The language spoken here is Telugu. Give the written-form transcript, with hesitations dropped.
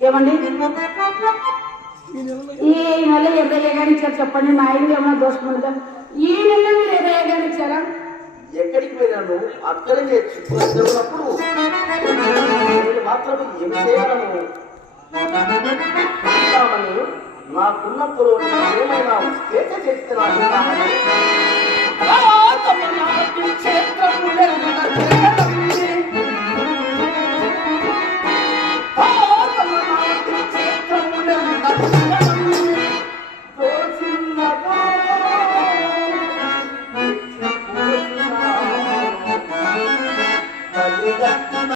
ఏమండి ఈ నెల 20 గారు ఇచ్చారు చెప్పండి. నా ఇల్లు ఏమన్నా దోషముందా? ఈ నెల మీరు 20 గారు ఇచ్చారా? ఎక్కడికి వెళ్ళాను అక్కడే నేర్చుకున్నప్పుడు నేను మాత్రం ఏమి చేయగలను? నాకున్నప్పుడు ఏమైనా స్వేచ్ఛ చేస్తే నాకు